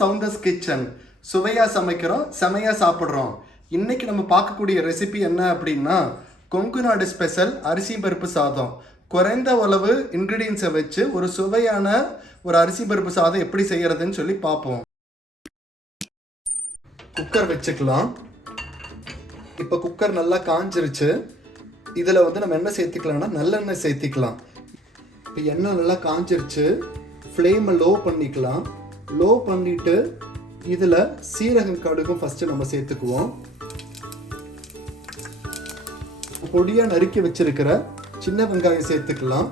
சவுந்தர்ஸ் kitchen. சுவையா சமைக்கிறோம், செமையா சாப்பிட்றோம். இன்னைக்கு நம்ம பார்க்கக்கூடிய ரெசிபி என்ன அப்படின்னா கொங்குநாடு ஸ்பெஷல் அரிசி பருப்பு சாதம். குறைந்த அளவு இன்க்ரீடியன்ஸை வச்சு ஒரு சுவையான ஒரு அரிசி பருப்பு சாதம் எப்படி செய்யறதுன்னு சொல்லி பார்ப்போம். குக்கர் வச்சுக்கலாம். இப்போ குக்கர் நல்லா காஞ்சிருச்சு. இதில் வந்து நம்ம என்ன சேர்த்துக்கலாம்னா நல்லெண்ணெய் சேர்த்திக்கலாம். இப்போ எண்ணெய் நல்லா காஞ்சிருச்சு. ஃப்ளேமை லோ பண்ணிக்கலாம். லோ பண்ணிவிட்டு இதில் சீரகம் கடுகும் ஃபஸ்ட்டு நம்ம சேர்த்துக்குவோம். பொடியாக நறுக்கி வச்சிருக்கிற சின்ன வெங்காயம் சேர்த்துக்கலாம்.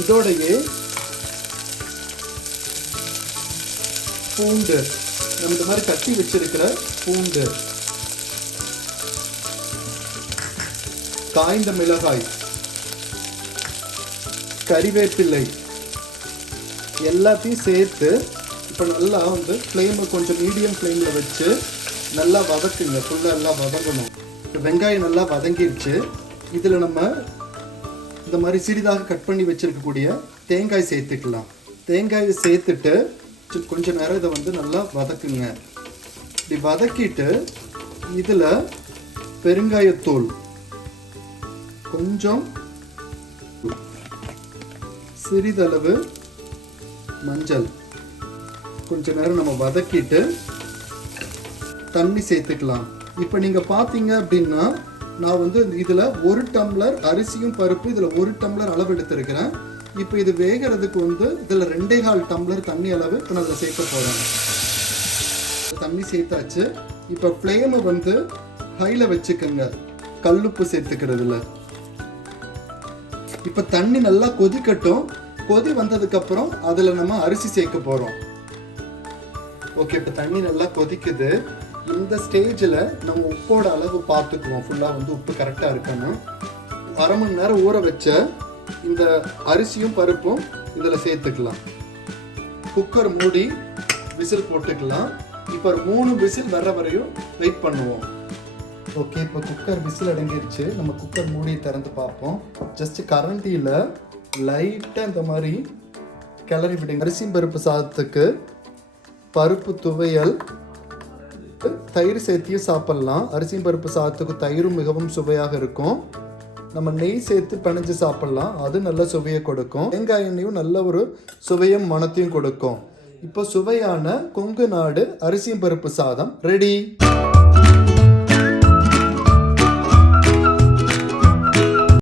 இதோடையே பூண்டு, நம்ம இந்த மாதிரி கட்டி வச்சிருக்கிற பூண்டு, காய்ந்த மிளகாய், கறிவேப்பிலை எல்லாத்தையும் சேர்த்து இப்போ நல்லா வந்து ஃப்ளேமை கொஞ்சம் மீடியம் ஃப்ளேமில் வச்சு நல்லா வதக்குங்க. ஃபுல்லாக எல்லாம் வதங்கணும். இப்போ வெங்காயம் நல்லா வதங்கிடுச்சு. இதில் நம்ம இந்த மாதிரி சிறிதாக கட் பண்ணி வச்சுருக்கக்கூடிய தேங்காய் சேர்த்துக்கலாம். தேங்காயை சேர்த்துட்டு கொஞ்சம் நேரம் இதை வந்து நல்லா வதக்குங்க. இப்படி வதக்கிட்டு இதில் பெருங்காயத்தூள், கொஞ்சம் சிறிதளவு மஞ்சள், கொஞ்ச நேரம் நம்ம வதக்கிட்டு தண்ணி சேர்த்துக்கலாம். இப்போ நீங்கள் பார்த்தீங்க அப்படின்னா நான் வந்து இதில் 1 டம்ளர் அரிசியும் பருப்பு இதில் 1 டம்ளர் அளவு எடுத்துருக்கிறேன். இப்போ இது வேகிறதுக்கு வந்து இதில் 2.25 டம்ளர் தண்ணி அளவு இப்போ நான் அதில் சேர்க்க போகிறேன். தண்ணி சேர்த்தாச்சு. இப்போ ஃப்ளேமை வந்து ஹையில் வச்சுக்கோங்க. கல்லுப்பு சேர்த்துக்கிறதுல இப்போ தண்ணி நல்லா கொதிக்கட்டும். கொதி வந்ததுக்கப்புறம் அதில் நம்ம அரிசி சேர்க்க போகிறோம். ஓகே, இப்போ தண்ணி நல்லா கொதிக்குது. இந்த ஸ்டேஜில் நம்ம உப்போட அளவு பார்த்துக்குவோம். ஃபுல்லாக வந்து உப்பு கரெக்டாக இருக்கணும். 1/2 மணி நேரம் ஊற வச்ச இந்த அரிசியும் பருப்பும் இதில் சேர்த்துக்கலாம். குக்கர் மூடி விசில் போட்டுக்கலாம். இப்போ 3 விசில் வர வரையும் வெயிட் பண்ணுவோம். ஓகே, இப்போ குக்கர் விசில் அடங்கிருச்சு. நம்ம குக்கர் மூடி திறந்து பார்ப்போம். ஜஸ்ட் கரண்டியில் லைட்டாக இந்த மாதிரி கிளறி விடுங்க. அரிசி பருப்பு சாதத்துக்கு பருப்பு துவையல், தயிர் சேர்த்தியும் சாப்பிட்லாம். அரிசி பருப்பு சாதத்துக்கு தயிரும் மிகவும் சுவையாக இருக்கும். நம்ம நெய் சேர்த்து பிணைஞ்சு சாப்பிட்லாம். அது நல்ல சுவையை கொடுக்கும். தேங்காய் எண்ணெயும் நல்ல ஒரு சுவையும் மணத்தையும் கொடுக்கும். இப்போ சுவையான கொங்கு நாடு அரிசி பருப்பு சாதம் ரெடி.